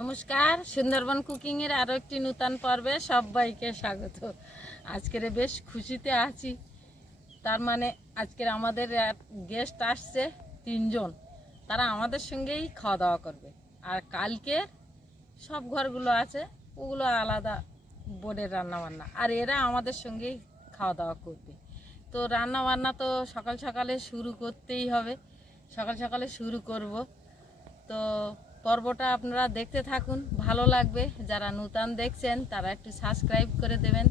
নমস্কার। সুন্দরবন কুকিং এর আরও একটি নূতন পর্বে সবাইকে স্বাগত। আজকের বেশ খুশিতে আছি। তার মানে আজকের আমাদের গেস্ট আসছে তিনজন। তারা আমাদের সঙ্গেই খাওয়া দাওয়া করবে। আর কালকে সব ঘরগুলো আছে, ওগুলো আলাদা বোর্ডের রান্নাবান্না। আর এরা আমাদের সঙ্গেই খাওয়া দাওয়া করবে। তো রান্না বান্না তো সকাল সকালে শুরু করতেই হবে। সকাল সকালে শুরু করব। তো পর্বটা আপনারা দেখতে থাকুন, ভালো লাগবে। যারা নূতন দেখছেন, তারা একটু সাবস্ক্রাইব করে দেবেন।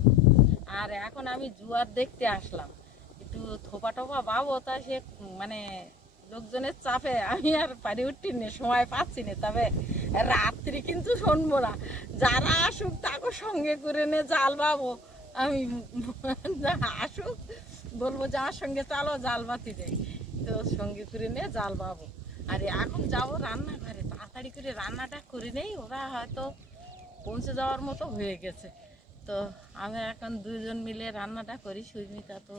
আর এখন আমি জুয়ার দেখতে আসলাম। একটু থোপা টোপা পাবো তা সে মানে লোকজনের চাপে আমি আর পারি উঠছি না, সময় পাচ্ছি না। তবে রাত্রি কিন্তু শুনব না। যারা আসুক, তাকে সঙ্গে করে নে জাল পাবো আমি আসুক, বলব যে আমার সঙ্গে চালো, জাল বাতি দেয় তো সঙ্গে করে নিয়ে জাল পাবো আর, এখন যাব রান্নাঘরে। তাড়াতাড়ি করে রান্নাটা করে নেই, ওরা হয়তো পৌঁছে যাওয়ার মতো হয়ে গেছে। তো আমি এখন দুজন মিলে রান্নাটা করি, সুস্মিতা তো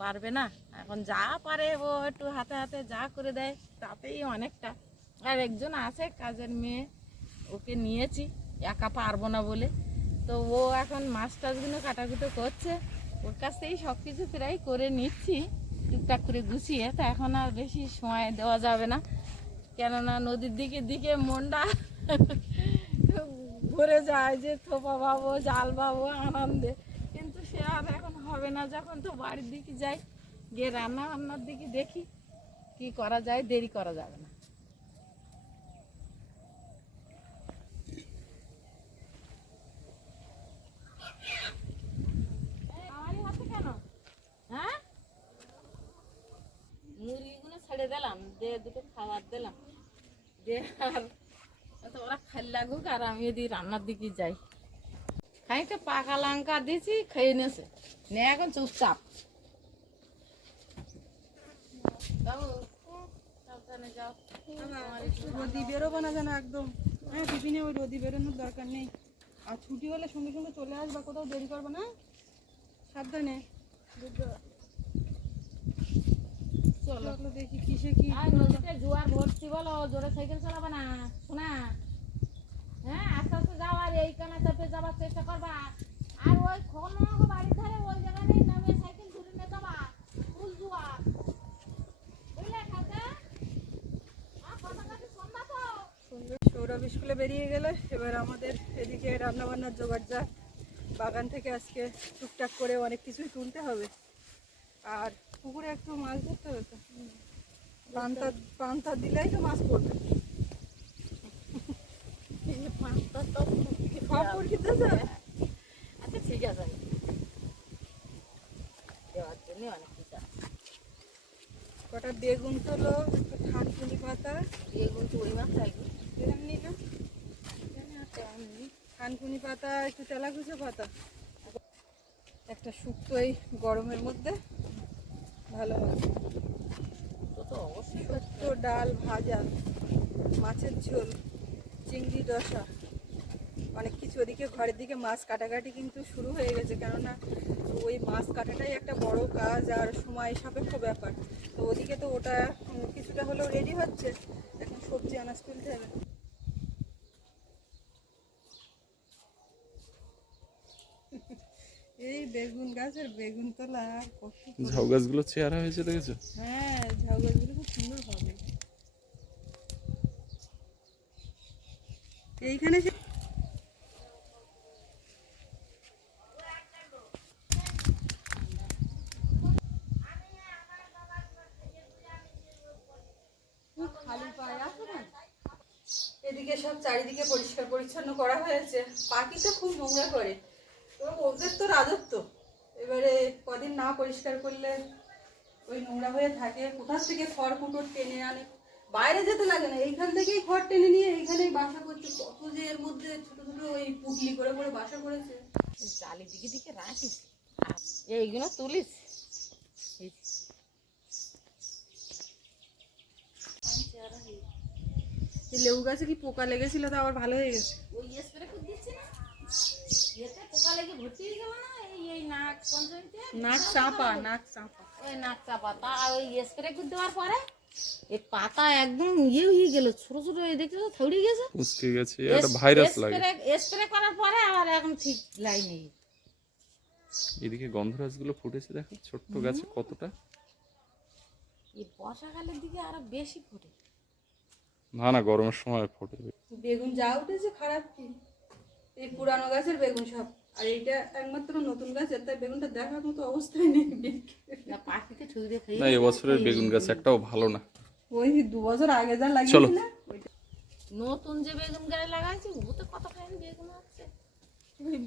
পারবে না। এখন যা পারে ও একটু হাতে হাতে যা করে দেয়, তাতেই অনেকটা। আর একজন আছে, কাজের মেয়ে, ওকে নিয়েছি, একা পারব না বলে। তো ও এখন মাছ টাছগুলো কাটাকুটো করছে, ওর কাছ থেকেই সব কিছু প্রায় করে নিচ্ছি, টুকটাক করে গুছিয়ে। তা এখন আর বেশি সময় দেওয়া যাবে না। কেননা নদীর দিকে দিকে মনটা ভরে যায় যে থোপা পাবো জাল পাবো আনন্দে। কিন্তু সে আর এখন হবে না। যখন তো বাড়ির দিকে যাই গিয়ে রান্না বান্নার দিকে দেখি কি করা যায় দেরি করা যাবে না। আমারই হাতে কেন? হ্যাঁ? মুরগিগুলো ছেড়ে দিলাম দে দুটো খাবার দিলাম। দে আর তো ওরা খাই লাগুক আর আমি যদি রান্নার দিকে যাই। খানিকটা পাকা লঙ্কা দিয়েছি খেয়ে নিয়েছে। নে এখন চুপচাপ। বেরোবো না যেন একদম। হ্যাঁ ওই বেরোনোর দরকার নেই। আর ছুটি হলে সঙ্গে সঙ্গে চলে আসবা, কোথাও দেরি করব না। সাবধানে। চলো চলো দেখি কিসে কি আর নদীতে জোয়ার ভর্তি বলো জোরে সাইকেল চালাবে না শোনা। হ্যাঁ আস্তে আস্তে যাও আর এই কানে চাপে যাবার চেষ্টা করবা। আর ওই বাড়ির ধারে ওই জায়গায় নামে সাইকেল ঘুরে নিয়ে যাবা। ফুল সৌরভ স্কুলে বেরিয়ে গেলে। এবার আমাদের এদিকে রান্না বান্নার জোগাড় যা। বাগান থেকে আজকে টুকটাক করে অনেক কিছুই তুলতে হবে। আর পুকুরে একটু মাছ ধরতে হবে তো। পান্তা পান্তা দিলেই তো মাছ পড়বে। তো সব আচ্ছা ঠিক আছে। দেওয়ার অনেক কিছু কটা বেগুন তোলো পাতা। ওই মাছ এরকম থানকুনি পাতা একটু তেলাকুচো পাতা। একটা শুক্তো এই গরমের মধ্যে। ভালো হবে তো ডাল ভাজা, মাছের ঝোল, চিংড়ি রসা অনেক কিছু। ওদিকে ঘরের দিকে মাছ কাটাকাটি কিন্তু শুরু হয়ে গেছে, কেননা ওই মাছ কাটাটাই একটা বড় কাজ আর সময় সাপেক্ষ ব্যাপার। তো ওদিকে তো ওটা কিছুটা হলেও রেডি হচ্ছে। এখন সবজি আনাজ তুলতে হবে। এই বেগুন গাছের বেগুন তোলা ঝাউ গাছগুলো চেহারা হয়েছে দেখেছ? হ্যাঁ ঝাউ গাছগুলো খুব সুন্দর হবে। এইখানে খালি পায়ে আসো না। এদিকে সব চারিদিকে পরিষ্কার পরিচ্ছন্ন করা হয়েছে। পাখি তো খুব নোংরা করে। ওদের তো রাজত্ব। এবারে কদিন না পরিষ্কার করলে ওই নোংরা হয়ে থাকে। কোথা থেকে খড় কুটোর টেনে আনে? বাইরে যেতে লাগে না। এইখান থেকেই খড় টেনে নিয়ে এইখানেই বাসা করছে। কত যে এর মধ্যে ছোট ছোট ওই পুটলি করে করে বাসা করেছে। জালি দিকে দিকে রাখিস। এইগুলো তুলিস। লেবু গাছে কি পোকা লেগেছিল? তো আবার ভালো হয়ে গেছে। ওই স্প্রে করে দিচ্ছি না? এতে পোকা লেগে ভর্তি হয়ে গেল না? এই এই নাক নাক চাপা নাক চাপা। ওই নাক চাপা। তা ওই স্প্রে করে দেওয়ার পরে এই পাতা একদম ইয়ে হয়ে গেল ছোট ছোট এই দেখতে তো থড়ি গেছে। উচকে গেছে একটা ভাইরাস লাগে। স্প্রে করার পরে আবার এখন ঠিক লাইনে এদিকে গন্ধরাজগুলো ফুটেছে দেখো ছোট্ট গাছে কতটা। এই বর্ষাকালের দিকে আরও বেশি ফোটে। না না গরমের সময় ফোটে বেগুন যা উঠেছে খারাপ কি? এই পুরানো গাছের বেগুন সব। আর এইটা একমাত্র নতুন গাছের তাই বেগুনটা দেখার মতো অবস্থায় নেই না পাখিতে ঠুকরে খাই না এবছরের বেগুন গাছ একটাও ভালো না। ওই দু বছর আগে যা চলো। না নতুন যে বেগুন গায়ে লাগাইছি ওতে কত খাইন বেগুন আছে।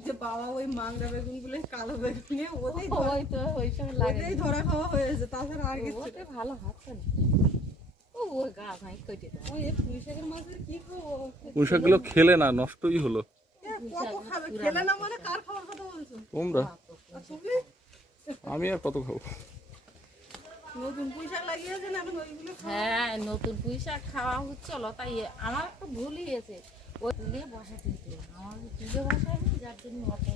যে বাবা ওই মাংরা বেগুনগুলো কালো বেগুন নিয়ে ওতেই ওই তো ওই সব লাগে। ওতেই ধরা খাওয়া হয়েছে তাছাড়া আর কিছু ওতে ভালো হচ্ছে না। ও ওই গা ভাই কইতে দাও ওই পুঁই শাকের মাছের কি খাব? পুঁইশাকগুলো খেলে না নষ্টই হলো। এ, কত খাবে খেলে না মানে কার খাওয়ার কথা বলছো তোমরা? আমি আর কত খাব? নতুন পুঁই শাক লাগিয়েছে না ওইগুলো হ্যাঁ নতুন পুঁই শাক খাওয়া হচ্ছিল তাই আমার একটা ভুলই গেছে ওই তুলে বসাতে আমার তুলে বসায়নি যার জন্য অত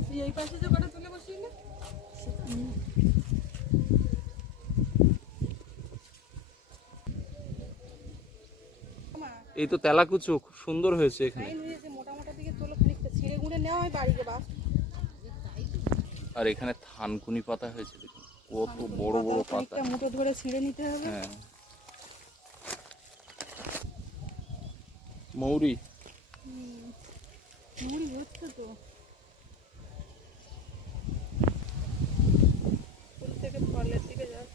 তুই এই পাশে যে কটা তুলে বসিয়ে না। এই তো তেলাকুচো খুব সুন্দর হয়েছে এখানে। আর এখানে থানকুনি পাতা হয়েছে দেখুন। কত বড় বড় পাতা। মুঠো ধরে ছিঁড়ে নিতে হবে। হ্যাঁ। মৌরি। মুড়ি হচ্ছে তো ফুল থেকে ফলের দিকে যাচ্ছে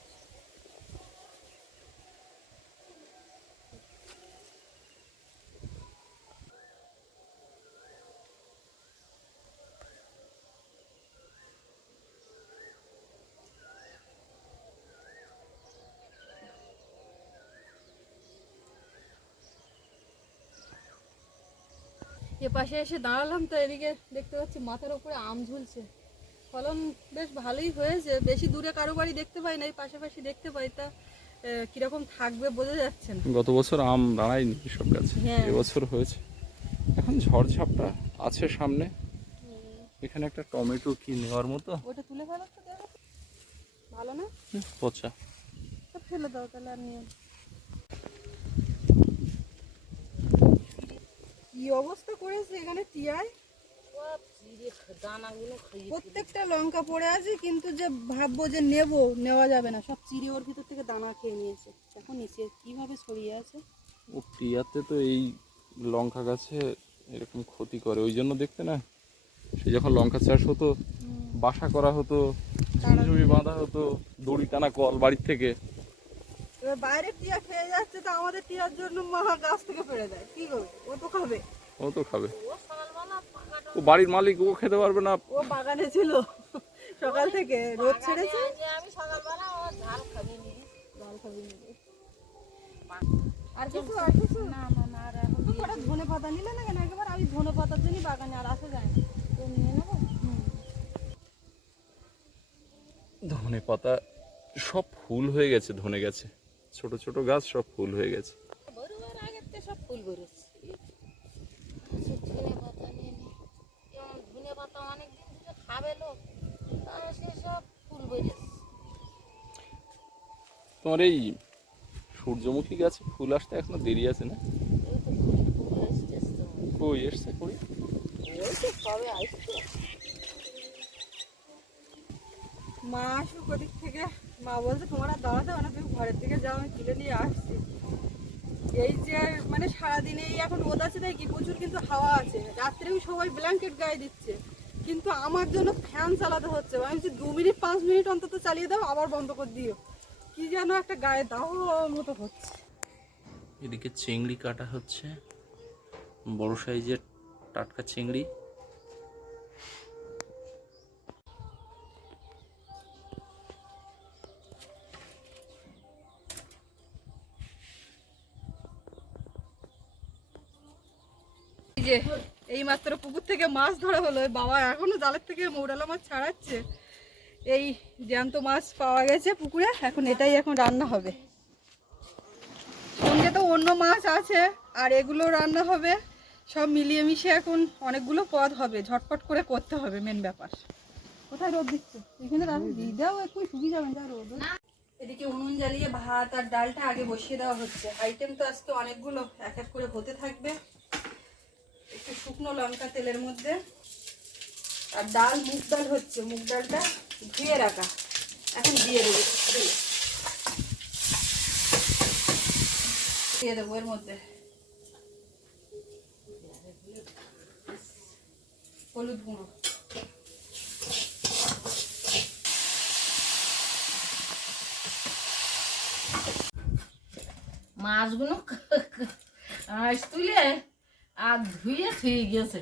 এ পাশে এসে দাঁড়ালাম তো এদিকে দেখতে পাচ্ছি মাথার উপরে আম ঝুলছে। ফলন বেশ ভালোই হয়েছে বেশি দূরে কারও বাড়ি দেখতে পাই না এই পাশাপাশি দেখতে পাই তা কীরকম থাকবে বোঝা যাচ্ছে না। গত বছর আম দাঁড়ায়নি সব গাছে হ্যাঁ। এবছর হয়েছে। এখন ঝড়ঝাপটা আছে সামনে। এখানে একটা টমেটো কি নেওয়ার মতো? ওটা তুলে ফেলো তো ভালো না? পচা। ফেলে দাও তাহলে আর নিয়ে কি অবস্থা করেছে এখানে টিয়ায়? সব চিড়ে দানাগুলো প্রত্যেকটা লঙ্কা পড়ে আছে কিন্তু যে ভাববো যে নেব নেওয়া যাবে না। সব চিড়ে ওর ভিতর থেকে দানা খেয়ে নিয়েছে। এখন নিচে কীভাবে ছড়িয়ে আছে। ও টিয়াতে তো এই লঙ্কা গাছে এরকম ক্ষতি করে। ওই জন্য দেখতে না সে যখন লঙ্কা চাষ হতো বাসা করা হতো ঝুড়ি বাঁধা হতো দড়ি টানা কল বাড়ির থেকে এবার বাইরে টিয়া খেয়ে যাচ্ছে তো আমাদের টিয়ার জন্য মা গাছ থেকে ফেলে দেয়। কি করবে ও তো খাবে। ও তো খাবে। ও সকালবেলা পাকাটা ও বাড়ির মালিক ও খেতে পারবে না। ও বাগানে ছিল। সকাল থেকে রোদ ছেড়েছে। আমি সকালবেলা ও ঝাল খাবি নি। জল খাবি। আর কিছু আর কিছু? না না না আর কটা ধনে পাতা নিলে না কেন? একবার আমি ধনে পাতার জন্যই বাগানে আর আসা যায় না। তো নিয়ে নেব? ধনে পাতা সব ফুল হয়ে গেছে ধনে গেছে। ছোট ছোট গাছ সব ফুল হয়ে গেছে। বরুয়ার আগের থেকে সব ফুল বেরোচ্ছে তোমার এই সূর্যমুখী গাছে ফুল আসতে এখনও দেরি আছে না? কই এসছে কই? মা আসুক ওদিক থেকে মা বলছে, তোমার আর দাঁড়াতে হবে না, তুমি ঘরের দিকে যাও, আমি তুলে নিয়ে আসছি। এই যে মানে সারাদিনে এখন রোদ আছে তাই কি, প্রচুর কিন্তু হাওয়া আছে। রাত্রেও সবাই ব্ল্যাঙ্কেট গায়ে দিচ্ছে। কিন্তু আমার জন্য ফ্যান চালাতে হচ্ছে। আমি বলছি দু মিনিট, পাঁচ মিনিট অন্তত চালিয়ে দাও, আবার বন্ধ করে দিও। কি যেন একটা গায়ে দাও মতো হচ্ছে। এদিকে চিংড়ি কাটা হচ্ছে। বড় সাইজের টাটকা চিংড়ি। থেকে মাছ ধরা হলো। বাবা, এখনও জালের থেকে মৌরালা মাছ ছাড়াচ্ছে। এই জ্যান্ত মাছ পাওয়া গেছে পুকুরে, এখন এটাই এখন রান্না হবে। সঙ্গে তো অন্য মাছ আছে, আর এগুলো রান্না হবে। সব মিলিয়ে মিশে এখন অনেকগুলো পদ হবে, ঝটপট করে করতে হবে মেন ব্যাপার। কোথায় রোদ দিচ্ছে? এখানে রান্না দিয়ে দাও একটু শুকিয়ে যাবেন যা রোদ এদিকে উনুন জ্বালিয়ে ভাত আর ডালটা আগে বসিয়ে দেওয়া হচ্ছে। আইটেম তো আজকে অনেকগুলো, এক এক করে হতে থাকবে। শুকনো লঙ্কা তেলের মধ্যে আর ডাল, মুগ ডাল হচ্ছে, মুগ ডালটা ধুয়ে রাখা। এখন দিয়ে দেবো। দিয়ে দেবো এর মধ্যে। হলুদ গুঁড়ো। মাছগুলো তুলে আর ধুয়ে থুয়ে গেছে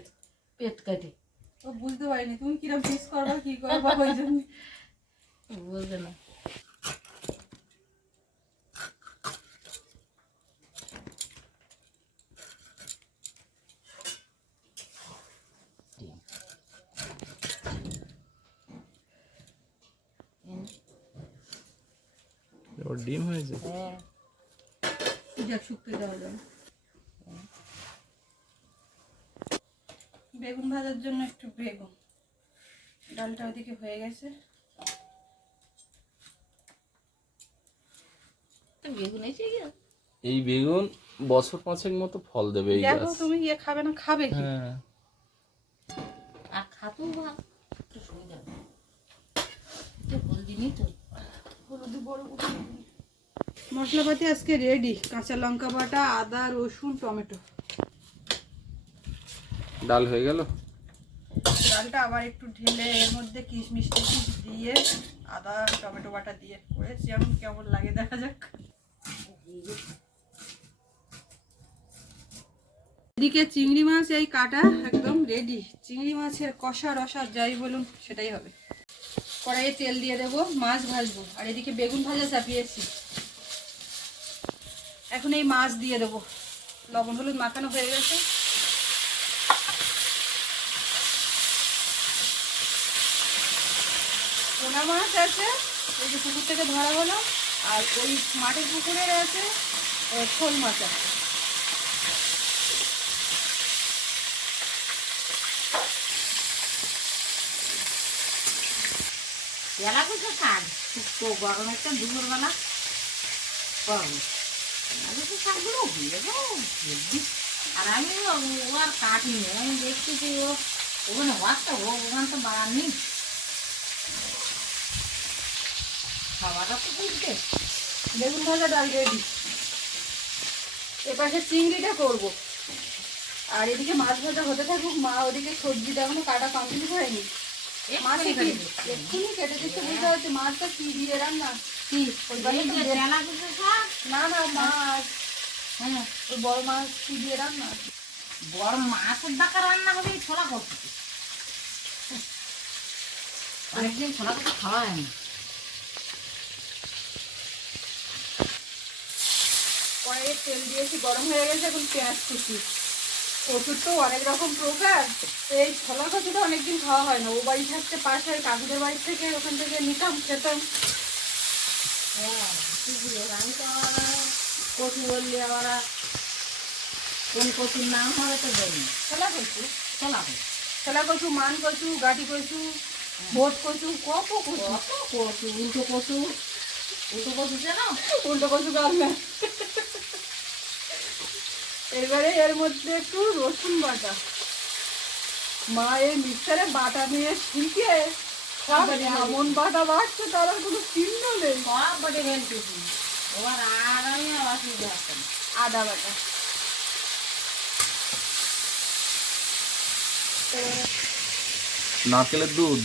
পেট কাটে। ও বুঝতে পারিনি তুমি কিরম পিস করবা কি করবা ওই জন্য। বুঝবে না। এবার ডিম হয়েছে? হ্যাঁ। যাক শুকতে দেওয়া যাবে। বেগুন ভাজার জন্য একটু বেগুন। ডালটা ওদিকে হয়ে গেছে। তো বেগুন এসে এই বেগুন বছর পাঁচেক মতো ফল দেবে এই দেখো তুমি ইয়ে খাবে না খাবে কি? হ্যাঁ। আর ভালো একটু হলদি নি তো। মশলাপাতি আজকে রেডি কাঁচা লঙ্কা বাটা আদা রসুন টমেটো। ডাল হয়ে গেল? ডালটা আবার একটু ঢেলে এর মধ্যে কিশমিশ দিয়ে, আদা, টমেটো বাটা দিয়ে করেছি। এখন কেমন লাগে দেখা যাক। এদিকে চিংড়ি মাছ এই কাটা একদম রেডি চিংড়ি মাছের কষা রসা যাই বলুন, সেটাই হবে। কড়াইয়ে তেল দিয়ে দেবো, মাছ ভাজবো। আর এদিকে বেগুন ভাজা চাপিয়েছি। এখন এই মাছ দিয়ে দেবো। লবণ হলুদ মাখানো হয়ে গেছে। পোনা মাছ আছে ওই যে পুকুর থেকে ধরা হলো, আর ওই মাটির পুকুরের আছে শোল মাছ আছে। শাক? শুক্তো দুপুরবেলা। শাকগুলো গেল আর আমি ও- আর কাটিনি, আমি দেখতেছি ও ওখানে ওয়াশটা ও ওখানে তো বাড়ার নেই খাওয়াটা তো বেগুন ভাজা ডাল রেডি। এপাশে চিংড়িটা করব। আর এদিকে মাছ ভাজা হতে থাকুক মা ওদিকে সবজিটা এখনও কাটা কমপ্লিট হয়নি। মাছ এক্ষুনি কেটে দিচ্ছে বুঝতে মাছটা কি দিয়ে রান্না? কি? না না মাছ। হ্যাঁ। ওই বড় মাছ কি দিয়ে রান্না? বড় মাছের ডাকা রান্না হবে ছোলা করতে অনেকদিন ছোলা করতে খাওয়া হয় কড়াইয়ে তেল দিয়েছি গরম হয়ে গেছে এখন পেঁয়াজ কুচি। কচুর তো অনেক রকম প্রকার। এই ছোলা কচুটা অনেকদিন খাওয়া হয় না। ও বাড়ি থাকতে পাশে কাকুদের বাড়ি থেকে ওখান থেকে নিতাম খেতাম। হ্যাঁ কচু বললি আবার কোন কচুর নাম হবে তো না। ছোলা কচু। ছোলা কচু। ছোলা কচু মান কচু গাটি কচু ভোট কচু কত কচু। কত কচু উল্টো কচু। উল্টো কচু জানো উল্টো কচু গাছ না এবারে এর মধ্যে একটু রসুন বাটা। মা এই মিক্সারে বাটা নিয়ে শিখে এমন বাটা বাড়ছে তার আর কোনো চিহ্ন নেই। আদা বাটা। নারকেলের দুধ?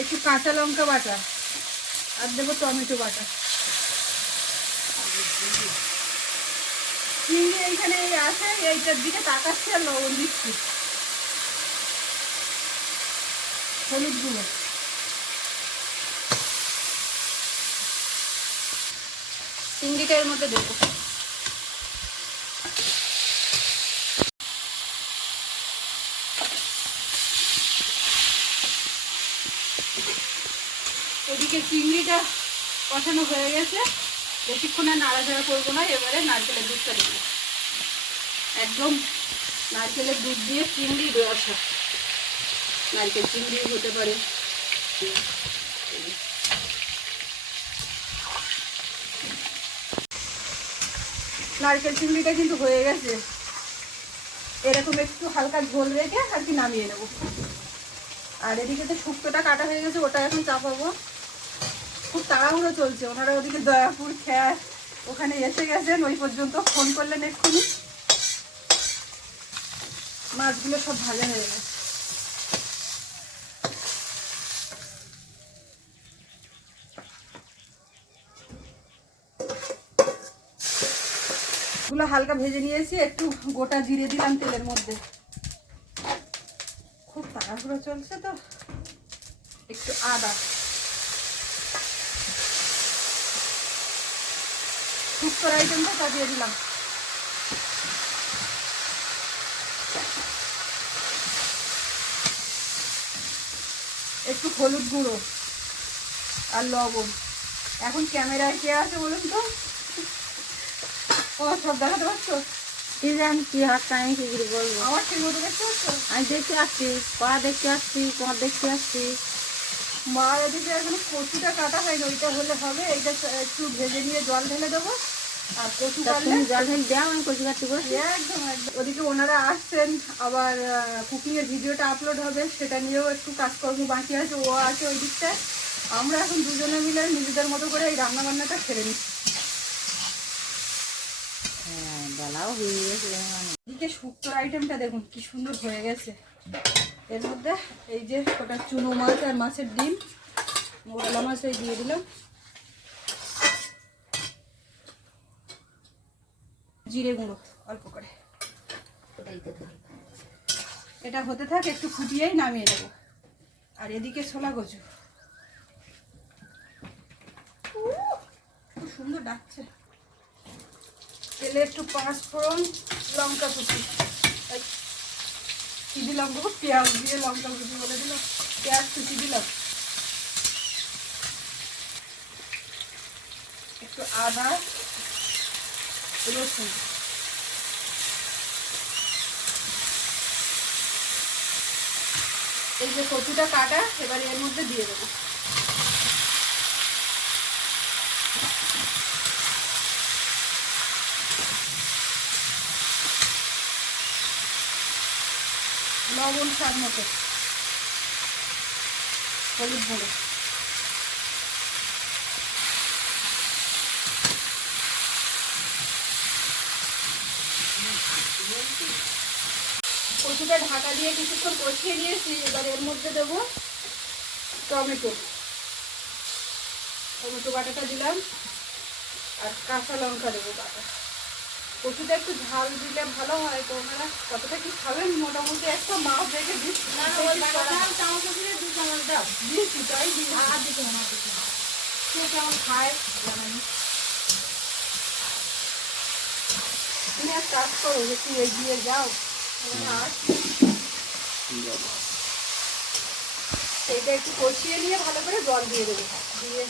একটু কাঁচা লঙ্কা বাটা। আর দেবো টমেটো বাটা। চিংড়ি এইখানে এই আছে এইটার দিকে আর লবণ দিচ্ছি। হলুদ গুঁড়ো চিংড়িটা এর মধ্যে দেবো। এদিকে চিংড়িটা কষানো হয়ে গেছে। বেশিক্ষণ নাড়াচাড়া করব না, এবারে নারকেলের দুধটা দেবো। একদম নারকেলের দুধ দিয়ে চিংড়ি রসা। নারকেল চিংড়ি হতে পারে। নারকেল চিংড়িটা কিন্তু হয়ে গেছে। এরকম একটু হালকা ঝোল রেখে আর কি নামিয়ে নেব। আর এদিকে তো শুক্তোটা কাটা হয়ে গেছে, ওটা এখন চাপাবো। খুব তাড়াহুড়ো চলছে। ওনারা ওদিকে দয়াপুর, খ্যার, ওখানে এসে গেছেন, ওই পর্যন্ত ফোন করলেন এক্ষুনি। মাছগুলো সব ভাজা হয়ে গেছে। গুলো হালকা ভেজে নিয়েছি, একটু গোটা জিরে দিলাম তেলের মধ্যে। খুব তাড়াহুড়ো চলছে তো। একটু আদা। আইটেমটা চাপিয়ে দিলাম। একটু হলুদ গুঁড়ো আর লবণ। এখন ক্যামেরায় কে আছে বলুন তো? ও সব দেখাতে পারছ? কি জান কি হাতটা আমি কি বলব। আমার ঠিক মতো দেখতে পাচ্ছ? আমি দেখতে আসছি পা দেখতে আসছি তোমার দেখতে আসছি। মা এখন কচুটা কাটা হয়নি ওইটা হলে হবে। এইটা একটু ভেজে নিয়ে জল ঢেলে দেবো। ওদিকে ওনারা আসছেন আবার কুকিং এর ভিডিওটা আপলোড হবে সেটা নিয়েও একটু কাজকর্ম বাকি আছে ও আছে ওই দিকটায়। আমরা এখন দুজনে মিলে নিজেদের মতো করে এই রান্না বান্নাটা সেরে নিচ্ছি। হ্যাঁ বেলাও হয়ে গেছে এদিকে শুক্তোর আইটেমটা দেখুন কি সুন্দর হয়ে গেছে। এর মধ্যে এই যে ওটা চুনো মাছ আর মাছের ডিম। মোরালা মাছ দিয়ে দিলাম। জিরে গুঁড়ো, অল্প করে। এটা হতে থাক, একটু ফুটিয়েই নামিয়ে নেব। আর এদিকে ছোলা কচু। খুব সুন্দর ডাকছে। তেলে একটু পাঁচ লঙ্কা কুচি। কি দিলাম গো পেঁয়াজ দিয়ে লঙ্কা কুচি বলে দিলাম পেঁয়াজ কুচি দিলাম একটু আদা, রসুন। এই যে কচুটা কাটা এবার এর মধ্যে দিয়ে দেবো। লবণ স্বাদ মতো। হলুদ গুঁড়ো। কচুটা ঢাকা দিয়ে কিছুক্ষণ কষিয়ে নিয়েছি এবার এর মধ্যে দেবো টমেটো। টমেটো বাটাটা দিলাম আর কাঁচা লঙ্কা দেবো বাটা কচুটা একটু ঝাল দিলে ভালো হয় তো ওনারা কতটা কি খাবেন? মোটামুটি একটা মাছ রেখে দিচ্ছি দিয়েছি তাই কে কেমন খায় জানানি তুমি এক কাজ করো একটু এগিয়ে যাও। আসছি। একটু কষিয়ে নিয়ে ভালো করে জল দিয়ে দেবো। দিয়ে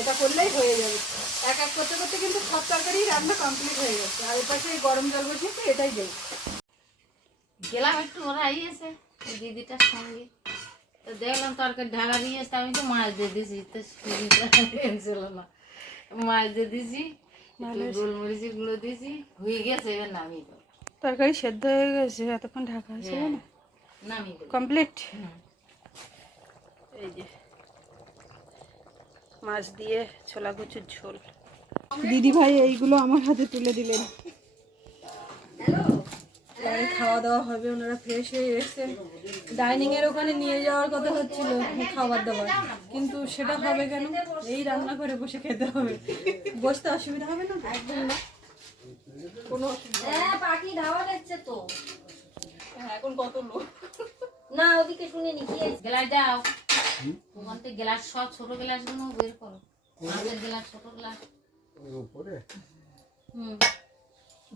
এটা করলেই হয়ে যাবে। এক এক করতে করতে কিন্তু সব তরকারি রান্না কমপ্লিট হয়ে গেছে আর এপাশে গরম জল বসিয়েছি এটাই দেবো। গেলাম একটু ওরা এসে দিদিটার সঙ্গে। তো দেখলাম তরকারি ঢাকা নিয়ে এসে আমি তো মাছ দিয়ে দিয়েছি। তো ছিল না। মাছ দিয়ে দিয়েছি গোলমরিচগুলো দিয়েছি হয়ে গেছে এবার নামিয়ে তরকারি সেদ্ধ হয়ে গেছে এতক্ষণ ঢাকা আছে না কমপ্লিট এই যে মাছ দিয়ে ছোলা কচুর ঝোল। দিদি ভাই এইগুলো আমার হাতে তুলে দিলেন। খাওয়া দাওয়া হবে ওনারা ফ্রেশ হয়ে এসে ডাইনিং এর ওখানে নিয়ে যাওয়ার কথা হচ্ছিল খাবার দাবার কিন্তু সেটা হবে কেন? এই রান্না করে বসে খেতে হবে। বসতে অসুবিধা হবে না? একদম না। কোনো অসুবিধা হ্যাঁ পাখি ধাওয়া তো। হ্যাঁ, এখন কত লোক? না ওদিকে শুনিনি কি গ্লাস দাও। ওখান থেকে গ্লাস সব ছোট গ্লাস বের করো। মাছের গ্লাস? ছোট গ্লাস। হুম।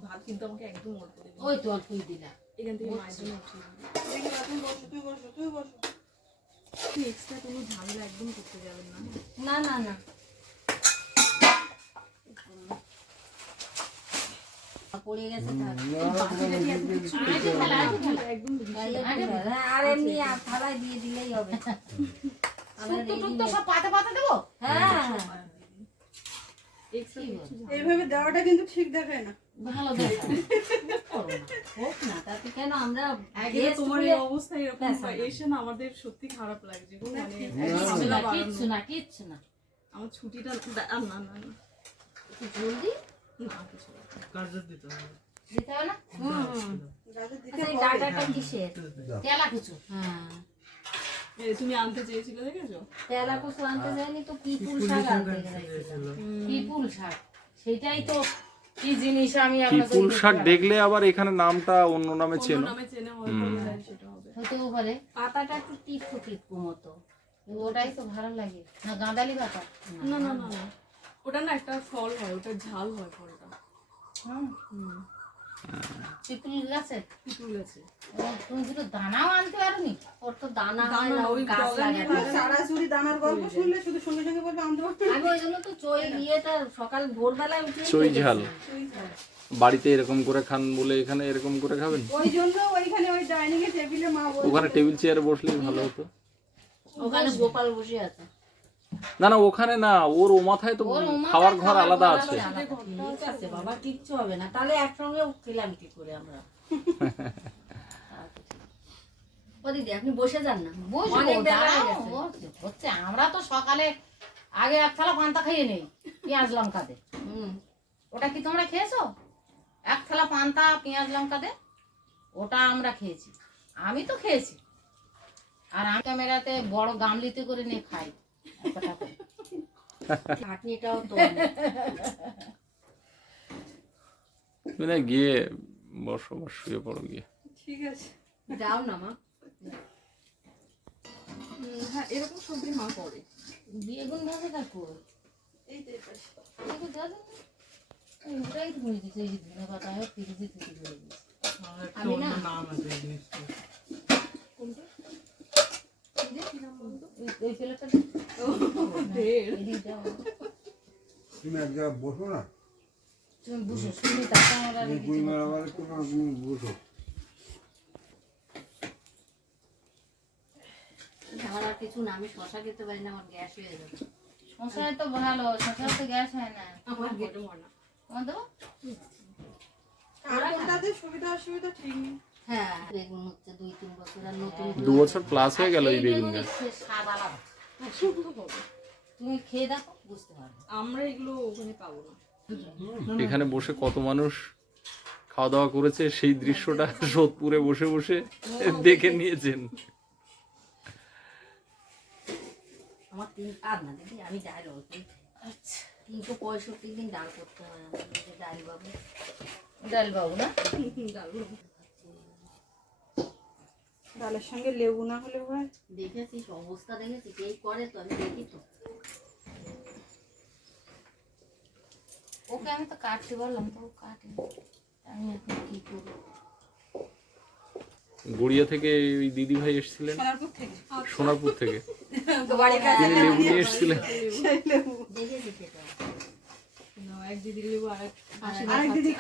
ভাত কিন্তু আমাকে একদম অল্প দেবে ওই তো অল্পই দিলাম। এখান থেকে মায়ের জন্য উঠিয়ে তুই বসো তুই বসো তুই বসো। তুই এক্সট্রা কোনো ঝামেলা একদম করতে যাবেন না। না না না। পড়ে গেছে থাক। একদম হ্যাঁ, আর এমনি থালায় দিয়ে দিলেই হবে। আমরা শুক্তো ready টুক্তো নেই। সব পাতা পাতা দেবো? হ্যাঁ। এইভাবে দেওয়াটা কিন্তু ঠিক দেখায় না। ভালো দেখা করো না, হোক না তাতে কেন আমরা আগে তোমার এই অবস্থা এরকম হয়। এসে না আমাদের সত্যি খারাপ লাগছে গো, মানে কিচ্ছু না কিচ্ছু না। আমার ছুটিটা না না না জলদি। না। দিতে হবে। না? ডাটাটা কিসের? তেলা কুচু হ্যাঁ। তুমি আনতে চেয়েছিলে দেখেছ? তেলা কুসু আনতে যায়নি তো কি ফুল শাক আনতে গেছিল পিপুল শাক। সেটাই তো কি জিনিস আমি পুল শাক দেখলে আবার এখানে নামটা অন্য নামে চেনো। নামে চেনে হতেও পারে। পাতাটা একটু টিপকু টিপকু মতো। ওটাই তো ভালো লাগে। না গাঁদালি পাতা? না না না না। ওটা না একটা ফল হয় ওটা ঝাল হয় ফলটা। হুম হুম। পিপুল গাছে? পিটুল আছে তুমি দুটো দানাও আনতে পারোনি? ওর তো দানা দানা হয় না ওই ওই গাছ ডগা নিয়ে লাগানো লাগানো। দানার গল্প শুনলে শুধু সঙ্গে সঙ্গে বলবে আনতে পারবে আমি ওই জন্য তো চই ইয়েটা সকাল ভোরবেলায় উঠে চই ঝাল। বাড়িতে এরকম করে খান বলে এখানে এরকম করে খাবেন? ওই জন্য ওইখানে ওই ডাইনিং এ টেবিলে মা ওখানে টেবিল চেয়ারে বসলেই ভালো হতো। ওখানে গোপাল বসে আছে। না না ওখানে না ওর ও মাথায় তো খাওয়ার ঘর আলাদা আছে। আলাদা। ঠিক আছে বাবা কিচ্ছু হবে না। তাহলে একসঙ্গে খেলাম কি করে আমরা। ও দিদি আপনি বসে যান না। অনেক বেলা দাঁড়াও, গেছে। হচ্ছে, হচ্ছে আমরা তো সকালে আগে এক থালা পান্তা খাইয়ে নেই পেঁয়াজ লঙ্কা দে। ওটা কি তোমরা খেয়েছো? এক থালা পান্তা পেঁয়াজ লঙ্কা দে ওটা আমরা খেয়েছি। আমি তো খেয়েছি। আর আমি ক্যামেরাতে বড় গামলিতে করে নিয়ে খাই। এক কটা করে। চাটনিটাও তো তুমি না গিয়ে বসো বস শুয়ে পড়ো গিয়ে। ঠিক আছে। যাও না মা। হ্যাঁ এরকম সবজি মা করে। বেগুন ভাজা দেখো। এই তো ওটাই তো বুঝে দিচ্ছে এই যে ধনে পাতা হোক ফিরিতে ফিরি করে দিয়েছে আমি না ওই- ওই প্লেটটা দে। ঢের। এদিকে দাও। তুমি এক জায়গায় বসো না। তুমি বুঝো শুনি তারপর আমরা আর এই কিছু কুড়ি বলতে মেলা বারে তোমার তুমি বসো। আমার আর কিছু না আমি শশা খেতে পারি না আমার গ্যাস হয়ে যাবে। সংসারে তো ভালো তো গ্যাস হয় না। আমার গেটে তোমার দেবো? আর কোনটাতে সুবিধা অসুবিধা ঠিক নেই। হ্যাঁ বেগুন হচ্ছে দুই তিন বছর আর নতুন দু বছর প্লাস হয়ে গেল এই বেগুন গাছ স্বাদ আলাদা। শুদ্ধ হবে। তুমি খেয়ে দেখো বুঝতে পারবে। আমরা এগুলো ওখানে পাবো না। এখানে বসে কত মানুষ খাওয়া দাওয়া করেছে সেই দৃশ্যটা সোদপুরে বসে বসে দেখে নিয়েছেন। আমার তিন আর না দিদি আমি ডাল অল্পই খাই। আচ্ছা। তিনশো পঁয়ষট্টি দিন ডাল করতে হয় ডাল বাবু। ডাল বাবু না? ডালগুলো ডালের সঙ্গে লেবু না হলে হয়। দেখেছিস অবস্থা দেখেছিস এই করে তো আমি দেখি তো। ওকে আমি তো কাটতে বললাম তো ও কাটে আমি এখন কি করব? গড়িয়া থেকে ওই দিদি ভাই এসেছিলেন? সোনারপুর থেকে। সোনারপুর থেকে। বাড়ির কাছে তিনি লেবু নিয়ে এসেছিলেন। আর এক আরেক দিদি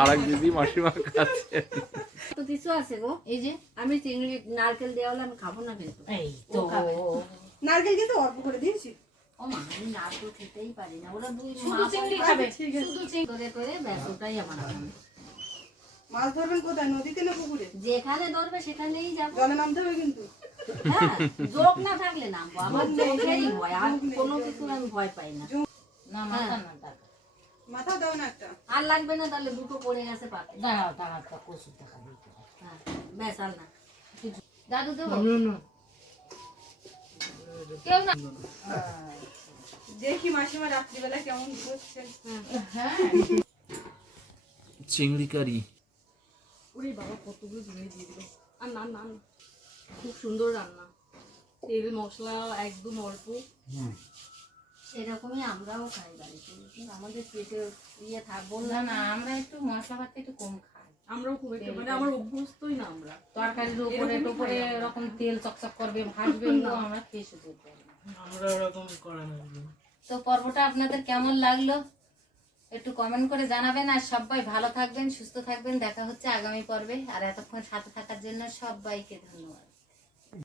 আর এক দিদি মাসিমা খাচ্ছে তো কিছু আছে গো। এই যে আমি চিংড়ি নারকেল দেওয়া হলে আমি খাব না কিন্তু। এই তো। নারকেল কিন্তু অল্প করে দিয়েছি। ও মা আমি নারকেল খেতেই পারি না। ওরা দুই শুধু চিংড়ি খাবে। শুধু চিংড়ি করে করে ব্যাস ওটাই আমার মাছ ধরবেন কোথায়? নদীতে না পুকুরে? যেখানে ধরবে সেখানেই যাব। জলে নামতে হবে কিন্তু। হ্যাঁ যোগ না থাকলে নামবো। আমার ভয় আর কোনো কিছু আমি ভয় পাই না। না মাথা না টাকা মাথা দাও না একটা। আর লাগবে না তাহলে দুটো পড়ে গেছে পাতে। দাঁড়াও দাঁড়াও কচুর দিতে হ্যাঁ ব্যাস আর না। দাদু দেবো? কেউ না? দেখি মাসিমা রাত্রিবেলা কেমন করছে। হ্যাঁ। চিংড়ি কারি ওরে বাবা কতগুলো জিনিস দিয়ে দিল। আর না না না। খুব সুন্দর রান্না। তেল মশলা একদম অল্প। এরকমই আমরাও খাই বাড়িতে। আমাদের পেটে ইয়ে থাকব না না আমরা একটু মশলা পাতি একটু কম খাই। আমরাও খুব একটা মানে আমার অভ্যস্তই না আমরা। তরকারির উপরে টোপরে এরকম তেল চকচক করবে ভাজবে আমরা খেয়ে শুধু তো পর্বটা আপনাদের কেমন লাগল? একটু কমেন্ট করে জানাবেন আর সবাই ভালো থাকবেন সুস্থ থাকবেন। দেখা হচ্ছে আগামী পর্বে। আর এতক্ষণ সাথে থাকার জন্য সবাইকে ধন্যবাদ।